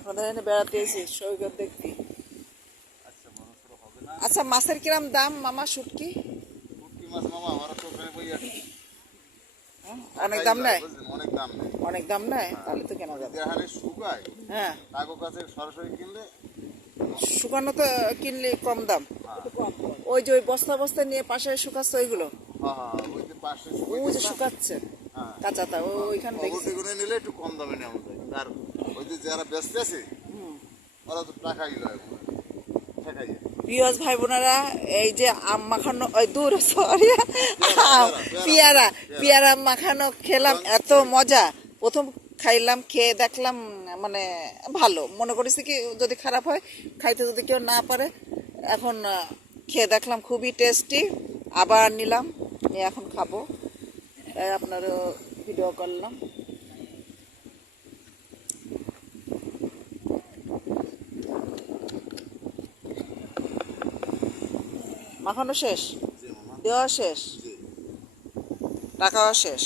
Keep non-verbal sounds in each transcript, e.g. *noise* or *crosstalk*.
আপনাদের এখানে বেড়াতে এসেছি সৈকত দেখতে। আচ্ছা আচ্ছা মাছের কিরাম দাম মামা শুটকি? হ্যাঁ, অনেক দাম নেয়? অনেক দাম নেই অনেক দাম নেয়? তাহলে তো কেনা যাবে। দেহারে শুকায় হ্যাঁ। কাগো কাছে সরাসরি কিনলে শুকানো তো কিনলে কম দাম। ওই যে ওই বস্তা বস্তা নিয়ে পাশে শুকাচ্ছে ওইগুলো? হ্যাঁ হ্যাঁ ওই যে পাশে ওই যে শুকাচ্ছে। হ্যাঁ। কাঁচাটা ওইখানে দেখছি। নিলে একটু কম দামে নেওয়া যায় যে যারা ব্যস্ত আছে ওরা তো টাকাই লয় টাকাই পিয়াজ ভাই বোনেরা এই যে আম মাখানো ওই দূর সরি পেয়ারা পেয়ারা মাখানো খেলাম এত মজা। প্রথম খাইলাম খেয়ে দেখলাম মানে ভালো। মনে করেছি কি যদি খারাপ হয় খাইতে যদি কেউ না পারে এখন খেয়ে দেখলাম খুবই টেস্টি আবার নিলাম নিয়ে এখন খাব। তাই আপনারও ভিডিও করলাম মাখানো শেষ? দেওয়া শেষ? টাকাও শেষ?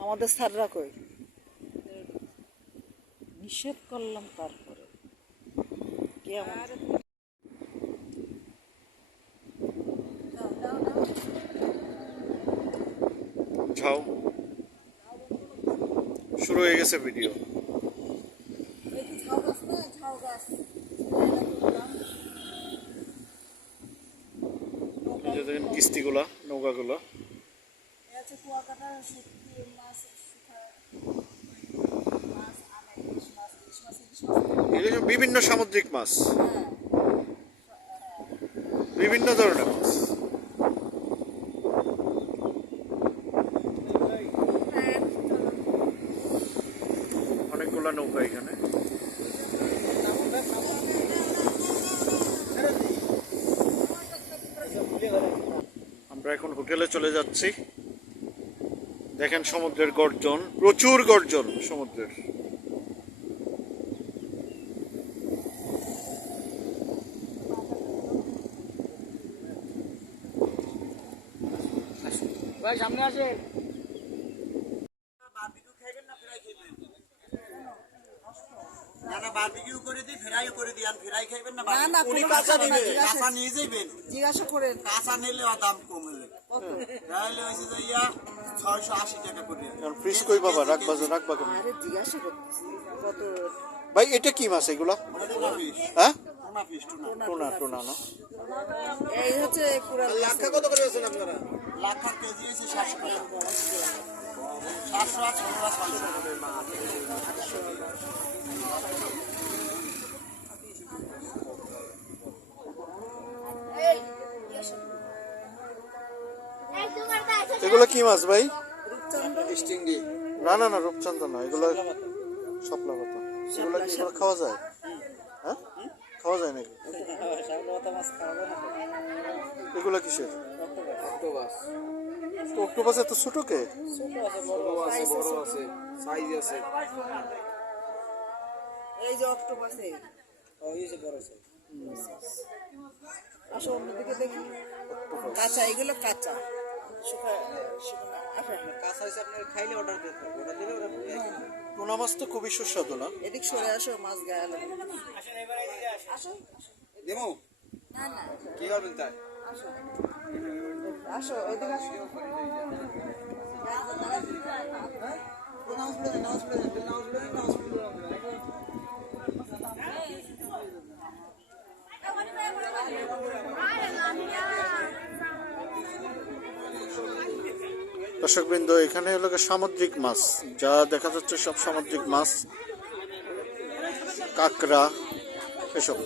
আমাদের স্যাররা কই? নিষেধ করলাম তারপরে। কে আমার যাও শুরু হয়ে গেছে ভিডিও দেখেন কিস্তিগুলা নৌকাগুলা। বিভিন্ন সামুদ্রিক মাছ। বিভিন্ন ধরনের মাছ। নৌকা এখানে? আমরা এখন হোটেলে চলে যাচ্ছি। দেখেন সমুদ্রের গর্জন, প্রচুর গর্জন সমুদ্রের। সামনে না বারবিকিউ করে দিই ফ্রাই করে দিই আর ফ্রাই খাইবেন না না, না, কোনো কাঁচা ব্যাপার না, নিবে জিজ্ঞাসা- কাঁচা নিয়ে যাইবেন জিজ্ঞাসা করেন। কাঁচা নিলে দাম কমে তাহলে হয়েছে যে ইয়া ছয়শো আশি টাকা করে। ফ্রিজ কই বাবা? রাখবা যে রাখবা কেমন আরে জিজ্ঞাসা করতেছি কত ভাই এটা কি মাছ এগুলা? হ্যাঁ? টুনা না? এই হচ্ছে কত করে আছেন আপনারা? কেজি আছে টাকা আর ছয়শো এগুলো কি মাছ ভাই? না না না রূপচান্দা না এগুলো সপলা পাতা। এগুলো কি করে খাওয়া যায়? হ্যাঁ? খাওয়া যায় নাকি? *laughs* এগুলো কিসের? অক্টোপাস। এত ছোট কে? সাইজ আছে এই যে অক্টোপাসে। আসো অন্যদিকে দেখি। কাঁচা এগুলো কাঁচা। টোনা মাছ তো খুবই সুস্বাদু না? এদিক সরে আসো মাছ গায়ে দেবো? না না। কি করবেন তাই? আসো আসো। এদিকে আসো দর্শকবৃন্দ, এখানে হলো সামুদ্রিক মাছ। যা দেখা যাচ্ছে সব সামুদ্রিক মাছ। কাঁকড়া, এসব।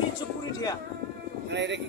তিনশো কুড়ি এটা কি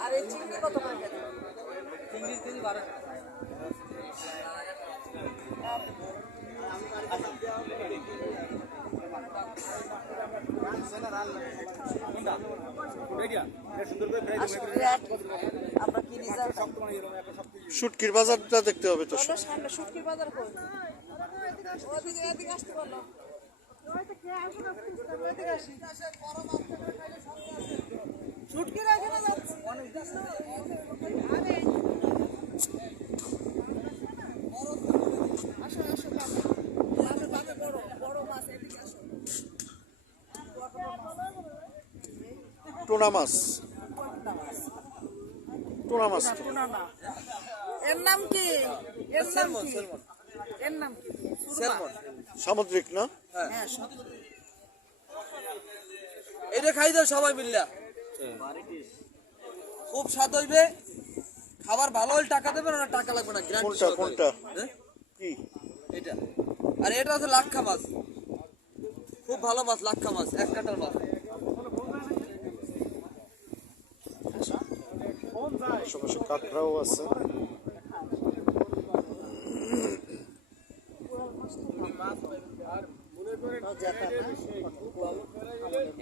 আর এই চিংড়ি কত করে কেজি চিংড়ির কেজি বারোশো কিনি জানতাম শুটকির বাজারটা দেখতে হবে তো। শুটকির বাজার কই ওদিকে এদিকে আসতে পারল যাচ্ছে। আসো আসো বাবা বড় বড় মাছ এদিকে আসো। টোনা মাছ। টোনা মাছ শোনা না এর নাম কি? এর নাম কি? এর নাম কি। সামুদ্রিক না? হ্যাঁ। এটা খাই দাও সবাই মিল্লা। খুব স্বাদ হইবে। খাবার ভালো হলে টাকা দেবে না টাকা লাগবে না গ্যারান্টি কোনটা কোনটা? কি? এটা আর এটা হচ্ছে লাক্ষা মাছ। খুব ভালো মাছ লাক্ষা মাছ এক কাটার মাছ। কাঁকড়াও আছে।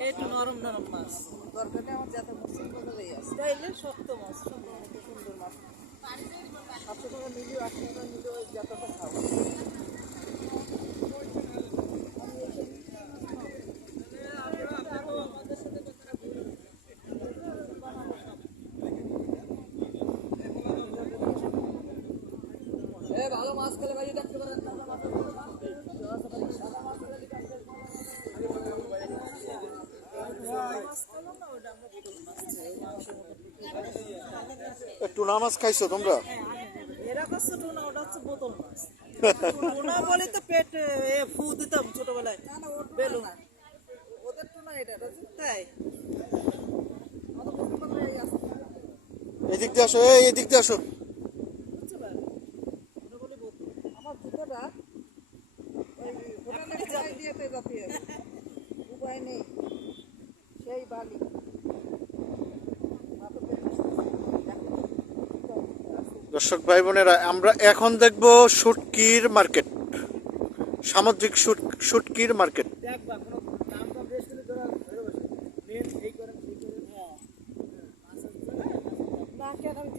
একটু নরম নরম মাছ। দরকারটা আমার যাতে মুসলিম বাজারেই আছে। তাইলে শক্ত মাছ শক্ত মাছ, সুন্দর মাছ। সাতশো টাকা নিলেও আটশো টাকা নিলেও ওই যাতাটা খাব ভালো মাছ খেলে ভাই পারেন মাছ খাইছো তোমরা? এরা টুনা ওটা হচ্ছে বোতল মাছ। টুনা বলে তো পেট ফু দিতাম ছোটবেলায়। বেলুন। ওদের টুনা এটা তাই। এদিক দিয়ে আসো এই এদিক দিয়ে আসো আমার জুতোটা ওই হোটেলে যাই দিয়ে তো যেতে হবে উপায় নেই সেই বালি দর্শক ভাই বোনেরা আমরা এখন দেখব সুটকির মার্কেট সামুদ্রিক সুটকির মার্কেট। কেন আমি